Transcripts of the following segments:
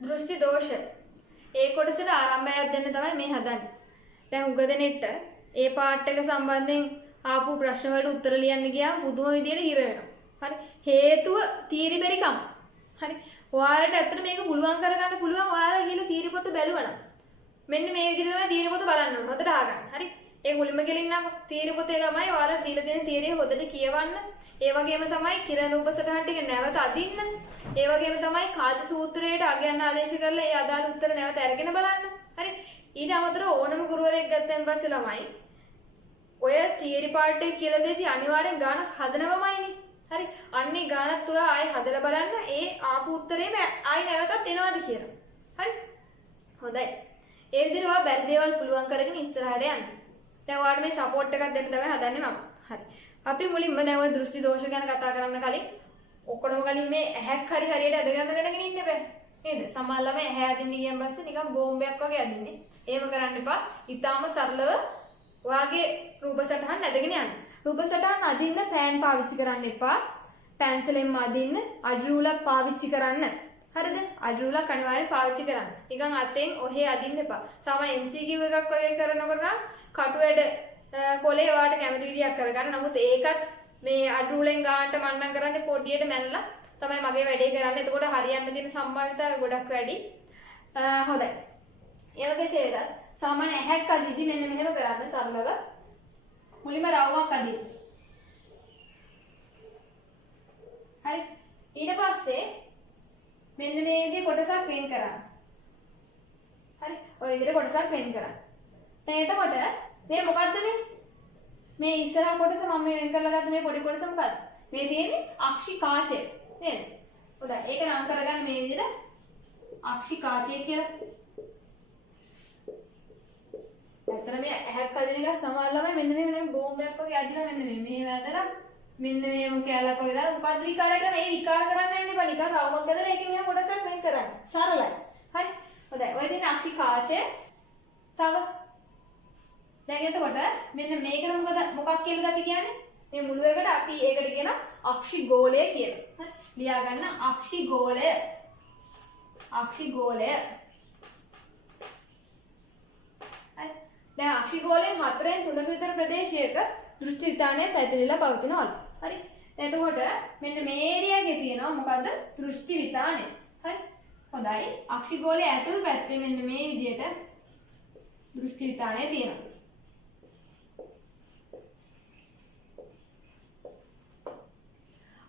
දෘෂ්ටි දෝෂ. ඒ කොටසට ආරම්භයක් දෙන්න තමයි මේ හදන්නේ. දැන් උග දෙනෙට ඒ පාර්ට් එක සම්බන්ධයෙන් ආපු ප්‍රශ්න වලට උත්තර ලියන්න ගියාම පුදුම විදියට හිර වෙනවා. හරි. හේතුව තීරි බැරිකම. හරි. ඔයාලට ඇත්තට මේක පුළුවන් කරගන්න පුළුවන් ඔයාලා ගිහලා තීරි පොත බැලුවා නම්. මෙන්න මේ විදිහට තමයි තීරි පොත බලන්න ඕන. හොඳට අහගන්න. හරි. ඒ මුලින්ම ගෙලින්නම් තීරි පොතේ තමයි ඔයාලට දීලා තියෙන තීරිය හොඳට කියවන්න. ඒ වගේම තමයි කිරණ රූප සටහන් ටික නැවත අදින්න. ඒ වගේම තමයි කාච සූත්‍රයට අගයන් ආදේශ කරලා ඒ අදාළ උත්තර නැවත අරගෙන බලන්න. හරි. ඊට අමතරව ඕනම ගුරුවරයෙක් ගත්තන් පස්සේ ළමයි ඔය තියරි පාර්ට් එක කියලා දෙද්දි අනිවාර්යෙන් ගානක් හදනවමයිනේ. හරි. අන්නේ ගානත් ඔයා ආයෙ හදලා බලන්න ඒ ආපු උත්තරේම ආයෙ නැවතත් එනවද කියලා. හරි. හොඳයි. ඒ විදිහට ඔයා බැරි දේවල් පුළුවන් කරගෙන ඉස්සරහට යන්න. දැන් ඔයාලට මේ සපෝට් එකක් දෙන්න තමයි හදන්නේ මම. හරි. අපි මුලින්ම දැන් ඔය දෘෂ්ටි දෝෂ ගැන කතා කරන්න කලින් ඔක්කොම කලින් මේ ඇහැක් හරියට අදගන්න දැනගෙන ඉන්න බෑ. නේද? සමහර ළමයි ඇහැ අදින්න ගියන් පස්සේ නිකන් බෝම්බයක් වගේ අදින්නේ. එහෙම කරන්න එපා. ඊටාම සරලව ඔයාගේ රූප සටහන් අදගෙන යන්න. රූප සටහන් අදින්න පෑන් පාවිච්චි කරන්න එපා. පැන්සලෙන්ම අදින්න අඩි රූලක් පාවිච්චි කරන්න. හරිද? අඩි රූලක් අනිවාර්යෙන් පාවිච්චි කරන්න. නිකන් අතෙන් ඔහෙ අදින්න එපා. සාමාන්‍ය MCQ එකක් වගේ කරනකොට නම් කටුවැඩ කොලේ ඔයාලට කැමති විදියක් කරගන්න. නමුත් ඒකත් මේ අඩි රූලෙන් ගානට මන්නම් කරන්නේ පොඩියට මැනලා තමයි මගේ වැඩේ කරන්නේ. එතකොට හරියන්න තියෙන සම්භාවිතය ගොඩක් වැඩි. හොඳයි. ඒ වගේ සේවයක් සාමාන්‍ය ඇහැක් අදිද්දි මෙන්න මෙහෙම කරන්න සරලව. මුලින්ම රවුමක් අදින්න. හරි. ඊට පස්සේ මෙන්න මේ විදිහේ කොටසක් වෙන් කරන්න. හරි. ඔය විදිහේ කොටසක් වෙන් කරන්න. දැන් එතකොට මේ මොකද්ද මේ? මේ ඉස්සරහා කොටස මම මේ වෙන් කරලා ගත්ත මේ පොඩි කොටස මොකද්ද? මේ තියෙන්නේ අක්ෂි කාචය. නේද? හොඳයි. ඒක නම් කරගන්න මේ විදිහට අක්ෂි කාචය කියලා. ඇත්තට මේ ඇහැක් අදින එක සමහර ළමයි මෙන්න මේ බෝම්බයක් වගේ අදිලා මෙන්න මේ වැදලා මෙන්න මේම කැලක් වගේ දාලා මොකද්ද විකාර කරන ඒ විකාර කරන්න යන්න එපා. නිකන් රවුමක් ගලලා ඒකේ මෙහෙම කොටසක් වෙන් කරන්න. සරලයි. හරි. හොඳයි. ඔය තියෙන අක්ෂි කාචය තව දැන් එතකොට මෙන්න මේකට මොකක් කියලාද අපි කියන්නේ? මේ මුළු එකට අපි ඒකට කියන අක්ෂි ගෝලය කියලා. හරි. ලියා ගන්න අක්ෂි ගෝලය. අක්ෂි ගෝලය. හරි. දැන් අක්ෂි ගෝලයෙන් 4න් 3ක විතර ප්‍රදේශයක දෘෂ්ටි විතානය පැතිරිලා පවතිනවලු. හරි. එතකොට මෙන්න මේ ඒරියා එකේ තියෙනවා මොකද්ද? දෘෂ්ටි විතානය. හරි. හොඳයි. අක්ෂි ගෝලයේ ඇතුළු පැත්තේ මෙන්න මේ විදියට දෘෂ්ටි විතානය තියෙනවා.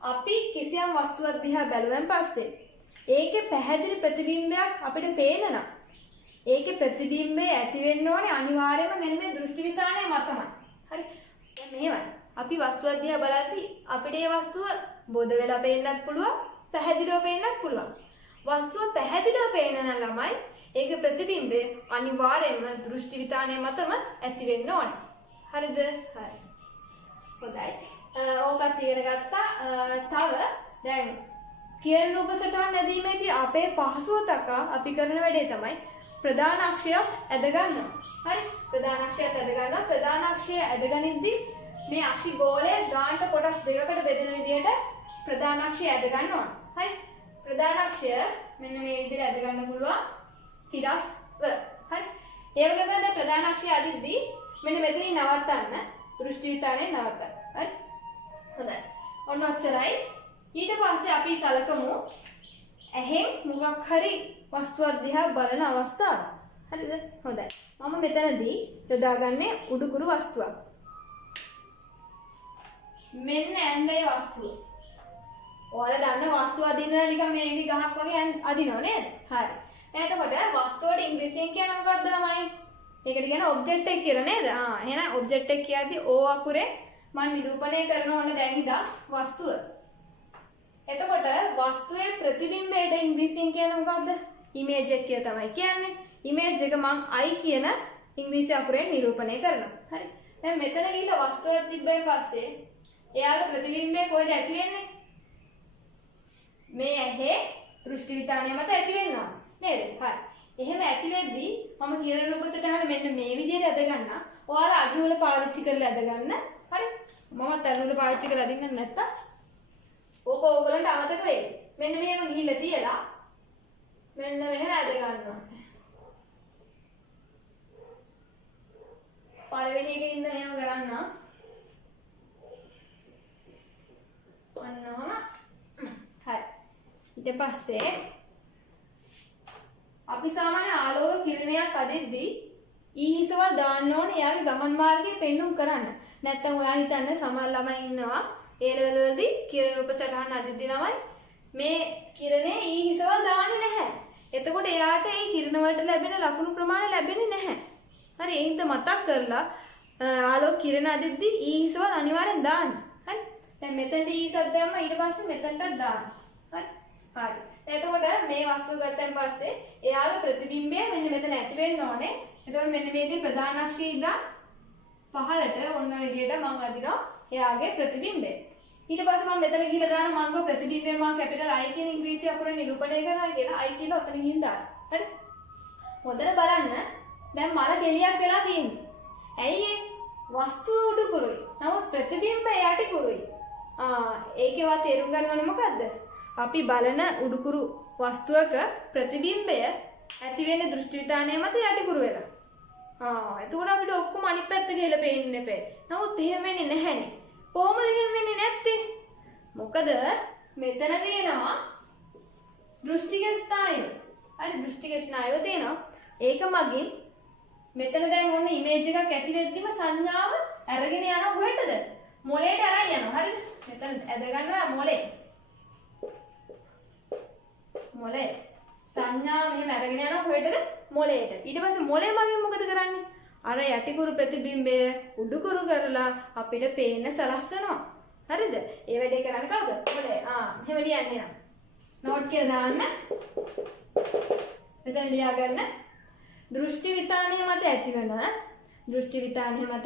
අපි කිසියම් වස්තුවක් දිහා බැලුවෙන් පස්සේ ඒකේ පැහැදිලි ප්‍රතිබිම්බයක් අපිට පේන නම් ඒකේ ප්‍රතිබිම්බය ඇති වෙන්න ඕනේ අනිවාර්යයෙන්ම මෙන්න මේ දෘෂ්ටි විතානය මතමයි. හරි. දැන් මෙහෙමයි. අපි වස්තුවක් දිහා බලද්දී අපිට ඒ වස්තුව බොද වෙලා පේන්නත් පුළුවන්, පැහැදිලිව පේන්නත් පුළුවන්. වස්තුව පැහැදිලිව පේන නම් ළමයි ඒකේ ප්‍රතිබිම්බය අනිවාර්යයෙන්ම දෘෂ්ටි විතානය මතම ඇති වෙන්න ඕනේ. හරිද? හරි. හොඳයි. ඕකත් ඉගෙන ගත්තා. තව දැන් කිරණ රූප සටහන් ඇදීමේදී අපේ පහසුව තකා අපි කරන වැඩේ තමයි ප්‍රධාන අක්ෂයත් ඇද ගන්නවා. හරි. ප්‍රධාන අක්ෂයත් ඇද ගන්නවා. ප්‍රධාන අක්ෂය ඇදගනිද්දී මේ අක්ෂි ගෝලය ගානට කොටස් දෙකකට බෙදෙන විදිහට ප්‍රධාන අක්ෂය ඇද ගන්න ඕන. හරි. ප්‍රධාන අක්ෂය මෙන්න මේ විදිහට ඇද ගන්න පුළුවන් තිරස්ව. හරි. ඒ වගේම දැන් ප්‍රධාන අක්ෂය අදිද්දී මෙන්න මෙතනින් නවත්තන්න දෘෂ්ටි විතානය නවත්තන්න. හරි. හොඳයි. ඔන්න ඔච්චරයි. ඊට පස්සේ අපි සලකමු ඇහෙන් මොකක් හරි වස්තුවක් දිහා බලන අවස්ථාව. හරිද? හොඳයි. මම මෙතනදී යොදාගන්නේ උඩුකුරු වස්තුවක්. මෙන්න ඇන්දේ වස්තුව. ඔයාලා දන්න වස්තුව අදිනවා නිකන් මේ විදි ගහක් වගේ අදිනව නේද? හරි. එතකොට වස්තුවට ඉංග්‍රීසියෙන් කියන මොකක්ද ළමයි? ඒකට කියන ඔබ්ජෙක්ට් එක කියලා නේද? එහෙනම් ඔබ්ජෙක්ට් එක කියද්දි O අකුරේ මම නිරූපණය කරන ඕන දැන් ඉදා වස්තුව. එතකොට වස්තුවේ ප්‍රතිබිම්බයට ඉංග්‍රීසියෙන් කියන මොකක්ද? ඉමේජ් එක කියලා තමයි කියන්නේ. ඉමේජ් එක මම I කියන ඉංග්‍රීසි අකුරෙන් නිරූපණය කරනවා. හරි. දැන් මෙතන ගිහලා වස්තුවක් තිබ්බයින් පස්සේ එයාගේ ප්‍රතිබිම්බය කොහෙද ඇති වෙන්නේ? මේ ඇහි දෘෂ්ටි විතානය මත ඇති වෙනවා. නේද? හරි. එහෙම ඇති වෙද්දී මම කිරණ රූප සටහන මෙන්න මේ විදිහට ඇද ගන්නවා. ඔයාලා අඩු වල පාවිච්චි කරලා ඇද ගන්න. හරි. මමත් අඩු වල පාවිච්චි කරලා අදින්න නැත්තම් ඕක ඕගලන්ට අමතක වෙයි. මෙන්න මෙහෙම ගිහිල්ලා තියලා මෙන්න මෙහෙම පළවෙනි එකේ ඉඳන් එහෙම කරන්න. ඔන්නම හරි. ඊට පස්සේ අපි සාමාන්‍ය ආලෝක කිරණයක් අදිද්දී ඊහිසවල් දාන්න ඕනේ එයාගේ ගමන් මාර්ගය පෙන්눔 කරන්න. නැත්තම් ඔයා හිතන්න සමහර ළමයි ඉන්නවා ඒ ලෙවල් වලදී කිරණ උපසටහන අදිද්දී ළමයි මේ කිරණේ ඊහිසවල් දාන්නේ නැහැ. එතකොට එයාට ඒ කිරණ වලට ලැබෙන ලකුණු ප්‍රමාණය ලැබෙන්නේ නැහැ. හරි ඒ හින්දා මතක් කරලා ආලෝක කිරණ අදිද්දී ඊහිසවල් අනිවාර්යෙන් දාන්න. හරි. දැන් මෙතනට ඊසක් දැම්ම ඊට පස්සේ මෙතනටත් දාන්න. හරි. හරි. එතකොට මේ වස්තුව ගත්තන් පස්සේ එයාගේ ප්‍රතිබිම්බය මෙන්න මෙතන ඇති වෙන්න ඕනේ. එතකොට මෙන්න මේකේ ප්‍රධාන අක්ෂය ඉඳන් පහළට ඔන්න විදියට මම අදිනවා එයාගේ ප්‍රතිබිම්බය. ඊට පස්සේ මම මෙතන ගිහලා දාන මංගව ප්‍රතිබිම්බය මම කැපිටල් I කියන ඉංග්‍රීසි අකුර නිරූපණය කරනවා කියලා I කියලා ඔතන ගිහින් දාන්න. හරි. හොඳට බලන්න. දැන් මල කෙලියක් වෙලා තියෙන්නේ. ඇයි ඒ? වස්තුව උඩුකුරුයි. නමුත් ප්‍රතිබිම්බය යටිකුරුයි. ඒකේවත් තේරුම් ගන්න ඕනේ මොකද්ද? අපි බලන උඩුකුරු වස්තුවක ප්‍රතිබිම්බය ඇති වෙන්නේ දෘෂ්ටි විතානය මත යටිකුරු වෙලා. එතකොට අපිට ඔක්කොම අනිත් පැත්ත ගිහලා පේන්න එපේ. නමුත් එහෙම වෙන්නේ නැහැනේ. කොහොමද එහෙම වෙන්නේ නැත්තේ? මොකද මෙතන තියෙනවා දෘෂ්ටික ස්නායුව. හරි දෘෂ්ටික ස්නායුව තියෙනවා. ඒක මගින් මෙතන දැන් ඔන්න ඉමේජ් එකක් ඇති වෙද්දිම සංඥාව අරගෙන යනවා කොහෙටද? මොලේට අරන් යනවා. හරිද? මෙතන ඇද ගන්නවා මොලේ. මොලේ සංඥා මෙහෙම අරගෙන යනවා කොහෙටද? මොලේට. ඊට පස්සේ මොලේ මගින් මොකද කරන්නේ? අර යටිකුරු ප්‍රතිබිම්බය උඩුකුරු කරලා අපිට පේන්න සලස්සනවා. හරිද? ඒ වැඩේ කරන්නේ කවුද? මොලේ. එහෙම ලියන්න යනවා. නෝට් කියලා දාන්න. මෙතන ලියා ගන්න. දෘෂ්ටි විතානය මත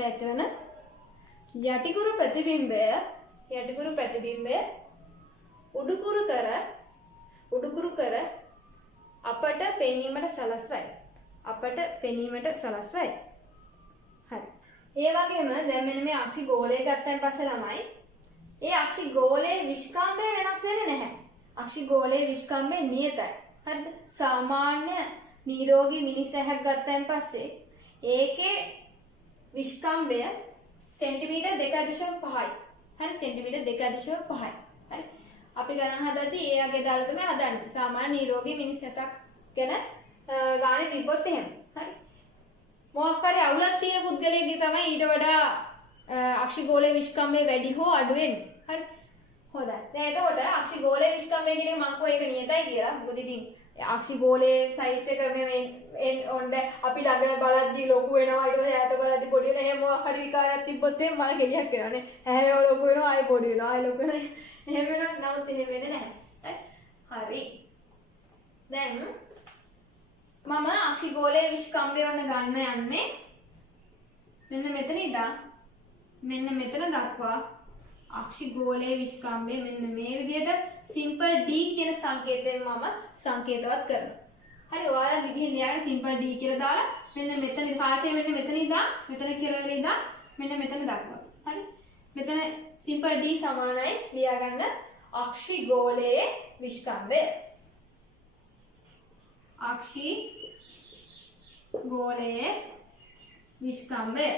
ඇතිවන යටිකුරු ප්‍රතිබිම්බය උඩුකුරු කර අපට පෙනීමට සලස්වයි. හරි. ඒ වගේම දැන් මෙන්න මේ අක්ෂි ගෝලය ගත්තන් පස්සේ ළමයි ඒ අක්ෂි ගෝලයේ විස්කම්භය වෙනස් වෙන්නේ නැහැ. අක්ෂි ගෝලයේ විස්කම්භය නියතයි. හරිද? සාමාන්‍ය නිරෝගී මිනිස් ඇහක් ගත්තන් පස්සේ ඒකේ විස්කම්භය සෙන්ටිමීටර් 2.5යි. හරි සෙන්ටිමීටර් 2.5යි. හරි. අපි ගණන් හදද්දී ඒ වගේ දාලා තමයි හදන්නේ. සාමාන්‍ය නිරෝගී මිනිස් ඇසක් ගැන ගානේ තිබ්බොත් එහෙම. හරි. මොකක් හරි අවුලක් තියෙන පුද්ගලයෙක්ගේ තමයි ඊට වඩා අක්ෂි ගෝලයේ විස්කම්භය වැඩි හෝ අඩු වෙන්නේ. හරි. හොඳයි. දැන් එතකොට අක්ෂි ගෝලයේ විස්කම්භය කියන්නේ මම කෝ ඒක නියතයි කියලා. මොකද ඉතින් අක්ෂි ගෝලයේ සයිස් එක මේ ඔන්න අපි ළඟ බලද්දී ලොකු වෙනවා ඊට පස්සේ ඈත බලද්දී පොඩි වෙනවා. එහෙම මොකක් හරි විකාරයක් තිබ්බොත් එහෙම මල කෙලියක් වෙනවානේ. ඇහැ ලොකු වෙනවා ආයෙ පොඩි වෙනවා ආයෙ ලොකු වෙනවා. එහෙම වෙනත් නමුත් එහෙම වෙන්නේ නැහැ. හරි. දැන් මම අක්ෂි ගෝලයේ විස්කම්භය වන්න ගන්න යන්නේ මෙන්න මෙතන ඉඳන් මෙන්න මෙතන දක්වා අක්ෂි ගෝලයේ විස්කම්භය මෙන්න මේ විදිහට සිම්පල් D කියන සංකේතයෙන් මම සංකේතවත් කරනවා. හරි ඔයාලා දිගින් ලියන්න සිම්පල් D කියලා දාලා මෙන්න මෙතන කාචය මෙන්න මෙතන ඉඳන් මෙතන කෙළවර ඉඳන් මෙන්න මෙතන දක්වා. හරි. මෙතන සිම්පල් D සමානයි ලියා ගන්න අක්ෂි ගෝලයේ විස්කම්භය. අක්ෂි ගෝලයේ විස්කම්භය.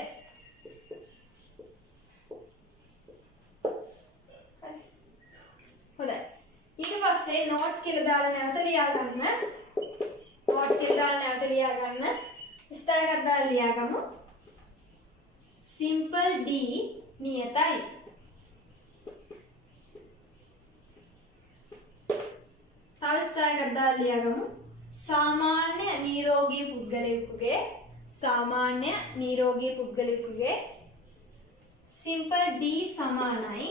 හොඳයි. ඊට පස්සේ නෝට් කියලා දාලා නැවත ලියා ගන්න. ස්ටාර් එකක් දාලා ලියා ගමු. Simple D නියතයි. තව ස්ටාර් එකක් දාලා ලියා ගමු. සාමාන්‍ය නිරෝගී පුද්ගලයෙකුගේ සිම්පල් D සමානයි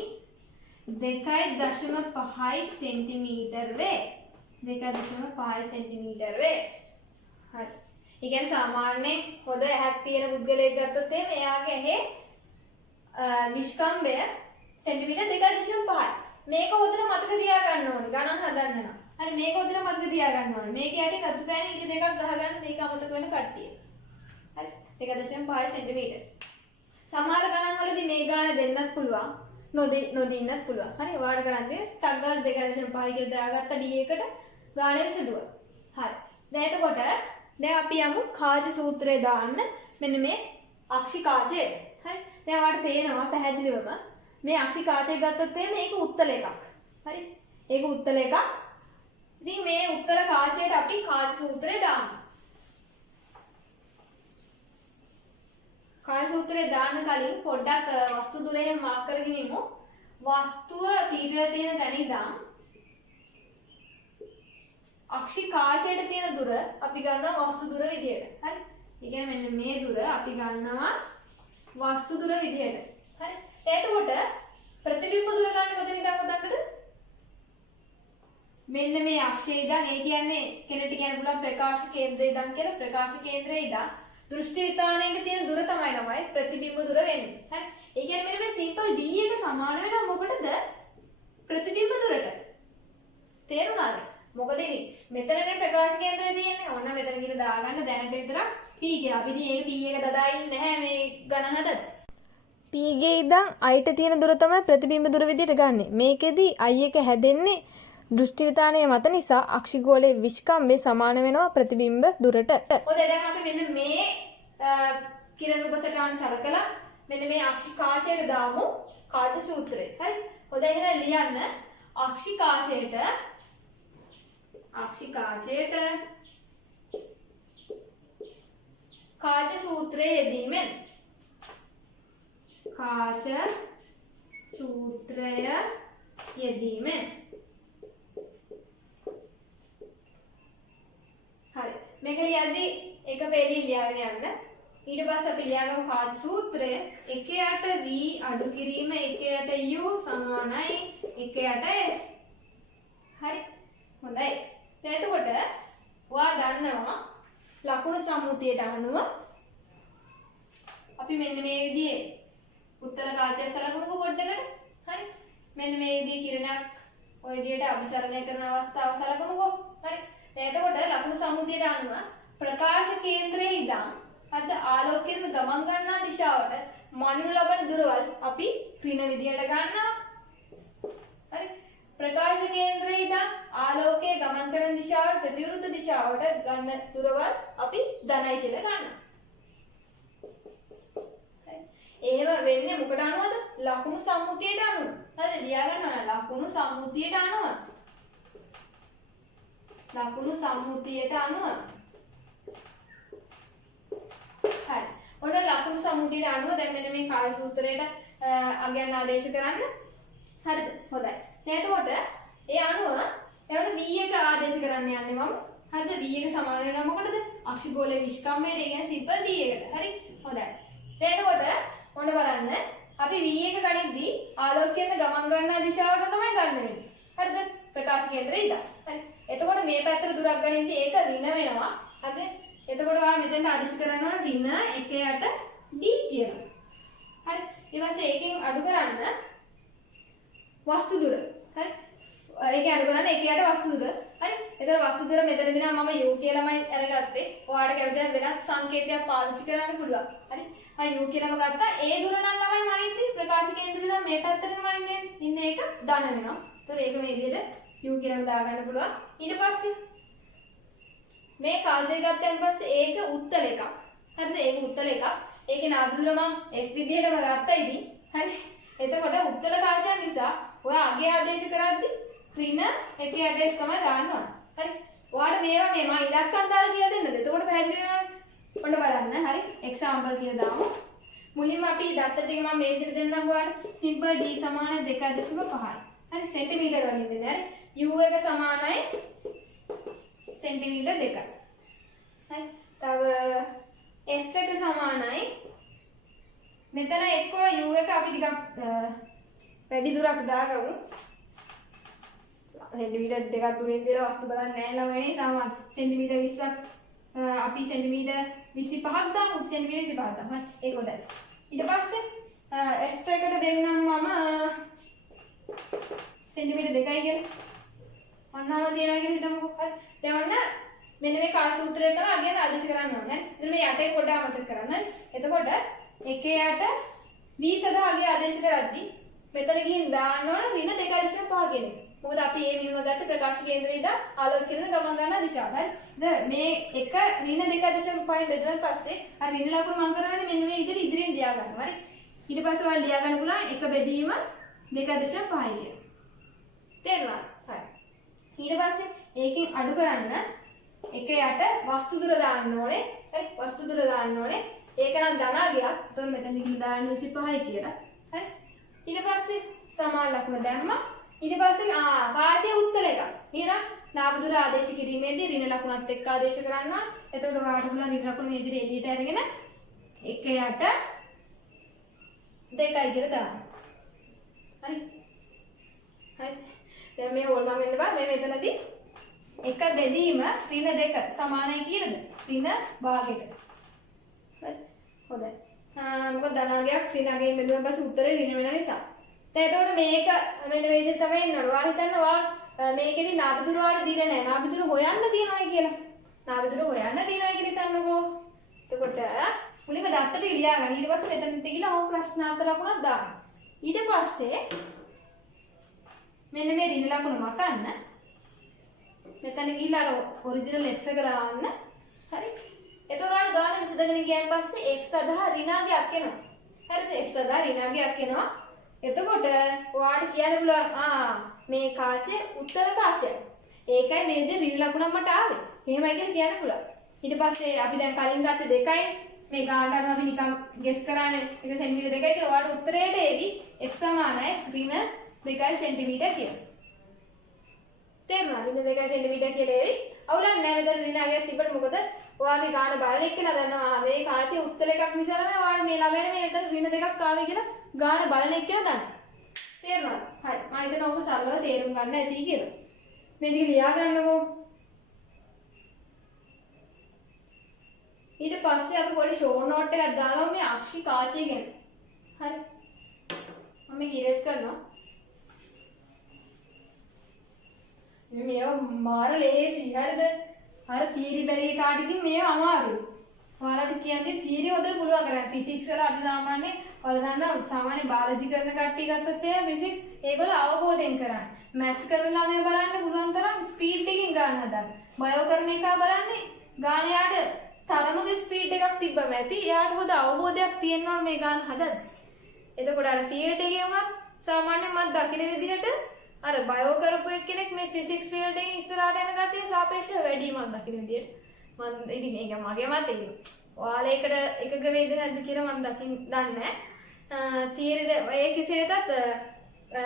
2.5 සෙන්ටිමීටර් වේ. 2.5 සෙන්ටිමීටර් වේ. හරි. ඒ කියන්නේ සාමාන්‍ය හොඳ ඇහක් තියෙන පුද්ගලයෙක් ගත්තොත් එහෙම එයාගේ ඇහි විස්කම්භය සෙන්ටිමීටර් 2.5යි. මේක හොඳට මතක තියාගන්න ඕනේ. ගණන් හදන්න යනවා. හරි මේක හොඳට මතක තියාගන්න ඕනේ. මේක යටි රතු පෑන් ඉරි දෙකක් ගහගන්න මේක අමතක වෙන කට්ටිය. හරි 2.5 සෙන්ටිමීටර්. සමහර ගණන් වලදී මේ ගාන දෙන්නත් පුළුවන්. නොදින්නත් පුළුවන්. හරි ඔයාලට කරන්නේ ටක් ගාලා 2.5 කියලා දාගත්ත D එකට ගාන විසඳුවා. හරි. දැන් එතකොට දැන් අපි යමු කාච සූත්‍රය දාන්න. මෙන්න මේ අක්ෂි කාචයට. හරි. දැන් ඔයාලට පේනවා පැහැදිලිවම මේ අක්ෂි කාචය ගත්තොත් එහෙම මේක උත්තල එකක්. හරි. ඒක උත්තල එකක්. ඉතින් මේ උත්තල කාචයට අපි කාච සූත්‍රය දානවා. කාච සූත්‍රය දාන්න කලින් පොඩ්ඩක් වස්තු දුර එහෙම මාක් කරගෙන ඉමු. වස්තුව පීඨයේ තියෙන තැන ඉඳන් අක්ෂි කාචයට තියෙන දුර අපි ගන්නවා වස්තු දුර විදියට. හරි. ඒ කියන්නේ මෙන්න මේ දුර අපි ගන්නවා වස්තු දුර විදියට. හරි. එතකොට ප්‍රතිබිම්බ දුර ගන්න කොතනින්ද කොතනද? මෙන්න මේ අක්ෂයේ ඉඳන් ඒ කියන්නේ කෙනෙක්ට කියන්න පුළුවන් ප්‍රකාශ කේන්ද්‍රය ඉඳන් කියලා. ප්‍රකාශ කේන්ද්‍රයේ ඉඳන් දෘෂ්ටි විතානයේ තියෙන දුර තමයි ප්‍රතිබිම්බ දුර වෙන්නේ. හරි. ඒ කියන්නේ මෙන්න මේ සිම්පල් D එක සමාන වෙනවා මොකටද? ප්‍රතිබිම්බ දුරට. තේරුණාද? මොකද ඉතින් මෙතනනේ ප්‍රකාශ කේන්ද්‍රය තියෙන්නේ. ඔන්න මෙතන කියලා දාගන්න දැනට විතරක් P කියලා. අපි ඉතින් ඒක P එක දදා ඉන්නේ නැහැ මේ ගණන් හදද්දී. P ගේ ඉඳන් I ට තියෙන දුර තමයි ප්‍රතිබිම්බ දුර විදියට ගන්නෙ. මේකෙදි I එක හැදෙන්නේ දෘෂ්ටි විතානයේ මත නිසා අක්ෂිගෝලයේ විස්කම්බේ සමාන වෙනවා ප්‍රතිබිම්බ දුරට. ඔය දැන් අපි මෙන්න මේ කිරණ රූපසටහන සලකලා මෙන්න මේ අක්ෂි කාචයට දාමු කාච සූත්‍රය. හරි. ඔය දැන් එහෙනම් ලියන්න අක්ෂි කාචයට කාච සූත්‍රය යෙදීමෙන් කාච සූත්‍රය යෙදීමෙන් හරි මේක ලියද්දී එක පේලිය ලියාගෙන යන්න. ඊට පස්සේ අපි ලියාගමු කාච සූත්‍රය 1යට v අඩු කිරීම 1යට u සමානයි 1යට f. හරි. හොඳයි. එතකොට ඔයා දන්නවා ලකුණු සම්මුතියට අනුව අපි මෙන්න මේ විදිහේ උත්තර කාචය සලකමුකෝ පොඩ්ඩකට. හරි. මෙන්න මේ විදිහේ කිරණයක් ඔය විදිහට අභිසරණය කරන අවස්ථාව සලකමුකෝ. හරි. එතකොට ලකුණු සම්මුතියට අනුව ප්‍රකාශ කේන්ද්‍රයේ ඉඳන් අද ආලෝකයෙන් ගමන් ගන්නා දිශාවට මනිනු ලබන දුරවල් අපි ඍණ විදිහට ගන්නවා. හරි. ප්‍රකාශ කේන්ද්‍රයේ ඉඳන් ආලෝකයේ ගමන් කරන දිශාවට ප්‍රතිවිරුද්ධ දිශාවට ගන්න දුරවල් අපි ධනයි කියලා ගන්නවා. හරි. එහෙම වෙන්නේ මොකට අනුවද? ලකුණු සම්මුතියට අනුව. හරිද? ලියා ගන්නවා ලකුණු සම්මුතියට අනුව. ලකුණු සම්මුතියට අනුව. හරි. ඔන්න ලකුණු සම්මුතියට අනුව දැන් මෙන්න මේ කාර්ය සූත්‍රයට අගයන් ආදේශ කරන්න. හරිද? හොඳයි. එතකොට ඒ අනුව එතකොට v එක ආදේශ කරන්න යන්නේ මම. හරිද? v එක සමාන වෙනවා මොකටද? අක්ෂිගෝලයේ විස්කම්මයට ඒ කියන්නේ සිම්පල් d එකට. හරි? හොඳයි. එතකොට ඔන්න බලන්න අපි v එක ගනිද්දී ආලෝකයෙන් ගමන් ගන්නා දිශාවට තමයි ගන්න වෙන්නේ. හරිද? ප්‍රකාශ කේන්ද්‍රය ඉඳන්. හරි. එතකොට මේ පැත්තට දුරක් ගනිද්දී ඒක ඍණ වෙනවා. හරිද? එතකොට ඔයා මෙතෙන්ට ආදේශ කරනවා ඍණ 1යට d කියලා. හරි. ඊට පස්සේ ඒකෙන් අඩු කරන්න වස්තු දුර. හරි. ඒකේ අඩු කරන්න 1යට වස්තු දුර. හරි. එතන වස්තු දුර මෙතනදී නම් මම u කියලාමයි අරගත්තේ. ඔයාලට කැමති නම් වෙනත් සංකේතයක් පාවිච්චි කරන්න පුළුවන්. හරි. මම u කියලාම ගත්තා. ඒ දුර නම් ළමයි මනින්දී ප්‍රකාශ කේන්ද්‍රය ඉඳන් මේ පැත්තට මනින්නේ. ඉන්න ඒක ධන වෙනවා. ඒතර ඒක මේ විදිහට u කියලාම දාගන්න පුළුවන්. ඊට පස්සේ මේ කාචය ගත්තන් පස්සේ ඒක උත්තල එකක්. හරිද? ඒක උත්තල එකක්. ඒකේ නාභි දුර මම f විදිහටම ගත්තා ඉතින්. හරි. එතකොට උත්තල කාචයන් නිසා ඔයා අගේ ආදේශ කරද්දී ඍණ 1යට f තමයි දාන්න ඕන. හරි. ඔයාලට මේවා මේ මම ඉලක්කම් දාලා කියලා දෙන්නද? එතකොට පැහැදිලි වෙනවනේ. ඔන්න බලන්න. හරි. එක්සැම්පල් කියලා දාමු. මුලින්ම අපි දත්ත ටික මම මේ විදිහට දෙන්නම් ඔයාලට. සිම්පල් d සමාන 2.5. හරි. සෙන්ටිමීටර වලින් දෙන්නේ. හරි. u එක සමානයි සෙන්ටිමීටර 2යි. හරි. තව f එක සමානයි මෙතන එක්කෝ u එක අපි ටිකක් වැඩි දුරක් දාගමු. සෙන්ටිමීටර් 2ක් දුරින් දාලා වස්තු බලන්න නැහැ ළමයි සාමාන්‍ය සෙන්ටිමීටර් 20ක් අපි සෙන්ටිමීටර් 25ක් දාමු. සෙන්ටිමීටර් 25ක් දාමු. හරි. ඒක හොඳයි. ඊට පස්සේ f එකට දෙන්නම් මම සෙන්ටිමීටර් 2යි කියලා. ඔන්නම තියනවා කියලා හිතමුකෝ. හරි. දැන් ඔන්න මෙන්න මේ කාල සූත්‍රයට තමයි අගයන් ආදේශ කරන්න ඕනේ. ඉතින් මේ යටේ පොඩ්ඩක් අමතක කරන්න. එතකොට 1යට v සඳහා අගය ආදේශ කරද්දී මෙතන ගිහින් දාන්න ඕන ඍණ 2.5 කියන එක. මොකද අපි මේ මිනිම ගත්ත ප්‍රකාශ කේන්ද්‍රය ඉදලා ආලෝක කේන්ද්‍ර ගමන් ගන්න දිශාව. හරි. දැන් මේ එක ඍණ 2.5 බෙදුවන් පස්සේ අර ඍණ ලකුණු මම කරන්නේ මෙන්න මේ විදිහට ඉදිරියෙන් ලියා ගන්නවා. හරි. ඊට පස්සේ ඔයාලා ලියා ගන්න පුළුවන් එක බෙදීම 2.5 කියලා. තේරුණා? හරි. ඊට පස්සේ ඒකෙන් අඩු කරන්න එක යට වස්තු දුර දාන්න ඕනේ. හරි. වස්තු දුර දාන්න ඕනේ. ඒක නම් ධනාගයක්. එතකොට මෙතන ගිහින් දාන්න 25යි කියලා. හරි. ඊට පස්සේ සමාන ලකුණ දැම්මා. ඊට පස්සේ කාචයේ උත්තර එකක්. ඊළඟ ලාභ දුර ආදේශ කිරීමේදී ඍණ ලකුණත් එක්ක ආදේශ කරනවා. එතකොට ඔයාලට පුළුවන් ඍණ ලකුණ මේ විදිහට එළියට අරගෙන එක යට 2යි කියලා දාන්න. හරි. හරි. දැන් මේ ඕල්මන් වෙන්න බෑ. මේ මෙතනදී එක බෙදීම ඍණ 2 සමානයි කියලාද? ඍණ භාගයට. හරි. හොඳයි. මොකද ධනාගයක් ඍණයෙන් බෙදුවා පස්සේ උත්තරේ ඍණ වෙන නිසා. දැන් එතකොට මේක මෙන්න මේ විදිහට තමයි එන්න ඕන. ඔයාලා හිතන්න ඔයා මේකෙදි නාභිදුර ඔයාලා දීලා නැහැ. නාභිදුර හොයන්න තියනවා කියලා. නාභිදුර හොයන්න තියනවා කියලා හිතන්නකෝ. එතකොට මුලින්ම දත්තට ලියා ගන්න. ඊට පස්සේ මෙතනට ගිහලා ඕන ප්‍රශ්නාර්ථ ලකුණක් දාන්න. ඊට පස්සේ මෙන්න මේ ඍණ ලකුණ මකන්න. මෙතන ගිහලා අර ඔරිජිනල් F එක දාන්න. හරි. එතකොට ඔයාලා ගාන විසඳගෙන ගියන් පස්සේ x සඳහා ඍණාගයක් එනවා. හරිද? x සඳහා ඍණාගයක් එනවා. එතකොට ඔයාලට කියන්න පුළුවන් මේ කාචේ උත්තර කාචය. ඒකයි මේ විදිහේ ඍණ ලකුණක් මට ආවේ. එහෙමයි කියලා කියන්න පුළුවන්. ඊට පස්සේ අපි දැන් කලින් ගත්ත 2යි මේ ගානට අනුව අපි නිකන් ගෙස් කරානේ 1 සෙන්ටිමීටර් 2යි කියලා ඔයාලට උත්තරයට එවි x සමානයි ඍණ 2 සෙන්ටිමීටර් කියලා. තේරුණා? ඍණ 2 සෙන්ටිමීටර් කියලා එවි. අවුලක් නැහැ මෙතන ඍණාගයක් තිබ්බට මොකද ඔයාගේ ගාන බලන එක්කන දන්නවා මේ කාචේ උත්තර එකක් නිසා තමයි ඔයාලට මේ ළමයට මේ මෙතන ඍණ 2ක් ආවේ කියලා ගාන බලන එක්කන දන්න. තේරුණාද? හරි. මම හිතන ඕක සරලව තේරුම් ගන්න ඇති කියලා. මේ ටික ලියා ගන්නකෝ. ඊට පස්සේ අපි පොඩි ෂෝට් නෝට් එකක් දාගමු මේ අක්ෂි කාචය ගැන. හරි. මම මේක ඉරේස් කරනවා. මේව මාර ලේසි. හරිද? අර තීරි බැරි කාටිකින් මේව අමාරුයි. ඔයාලට කියන්නේ තීරි හොදන්න පුළුවන් කරන්නේ. ෆිසික්ස් වල අපි සාමාන්‍ය ඔයාලා දන්නා සාමාන්‍ය බයොලොජි කරන කට්ටිය ගත්තොත් එහෙම ෆිසික්ස් ඒගොල්ලෝ අවබෝධයෙන් කරන්නේ. මැත්ස් කරන ළමයි බලන්න පුළුවන් තරම් ස්පීඩ් එකකින් ගන්න හදන්න. බයෝ කරන එක බලන්නේ ගාන යාට තරමක ස්පීඩ් එකක් තිබ්බම ඇති. එයාට හොඳ අවබෝධයක් තියෙනවා මේ ගාන හදද්දි. එතකොට අර ෆීල්ඩ් එකේ වුණත් සාමාන්‍යයෙන් මම දකින විදිහට අර බයෝ කරපු එක්කෙනෙක් මේ ෆිසික්ස් ෆීල්ඩ් එකේ ඉස්සරහට යන ගතිය සාපේක්ෂව වැඩි මම දකින විදිහට. මම ඉතින් ඒක මගේ මතය. ඔයාලා ඒකට එකග වේද නැද්ද කියලා මම දන්නේ නැහැ. තීරද ඒ කෙසේතත්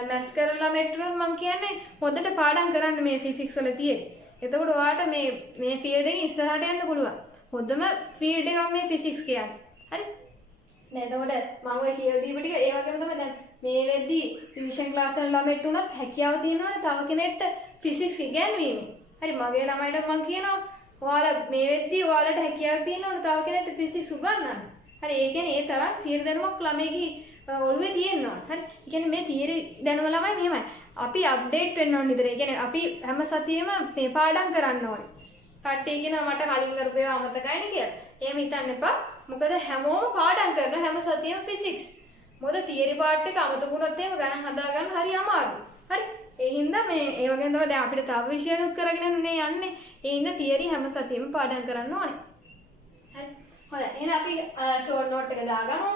මැත්ස් කරලා මෙට්‍රොන් මම කියන්නේ හොඳට පාඩම් කරන්න මේ ෆිසික්ස් වල තියෙන්නේ. එතකොට ඔයාලට මේ ෆීල්ඩ් එකේ ඉස්සරහට යන්න පුළුවන්. හොඳම ෆීල්ඩ් එකක් මේ ෆිසික්ස් කියන්නේ. හරි? දැන් එතකොට මම ඔය කියලා දීප ටික ඒ වගේම තමයි දැන් මේ වෙද්දි ටියුෂන් ක්ලාස් වල ළමයිට උනත් හැකියාව තියෙනවනේ තව කෙනෙක්ට ෆිසික්ස් ඉගෙනවීමේ. හරි මගේ ළමයිට මම කියනවා ඔයාලා මේ වෙද්දි ඔයාලට හැකියාවක් තියෙනවනේ තව කෙනෙක්ට ෆිසික්ස් උගන්වන්න. හරි ඒ කියන්නේ ඒ තරම් තීර දැනුමක් ළමයිගේ ඔළුවේ තියෙනවා. හරි. ඒ කියන්නේ මේ තීර දැනුම ළමයි මෙහෙමයි. අපි අප්ඩේට් වෙන්න ඕනේ විතර. ඒ කියන්නේ අපි හැම සතියෙම මේ පාඩම් කරන්න ඕනේ. කට්ටිය කියනවා මට කලින් කරපු ඒවා අමතකයිනේ කියලා. එහෙම හිතන්න එපා. මොකද හැමෝම පාඩම් කරන හැම සතියෙම ෆිසික්ස්. මොකද තියරි පාර්ට් එක අමතක වුණොත් එහෙම ගණන් හදාගන්න හරි අමාරුයි. හරි. ඒ හින්දා මේ ඒ වගේම තමයි දැන් අපිට තව විෂයනුත් කරගෙන යන්නේ යන්නේ. ඒ හින්දා තියරි හැම සතියෙම පාඩම් කරන්න ඕනේ. හරි. හොඳයි. එහෙනම් අපි ෂෝට් නෝට් එක දාගමු.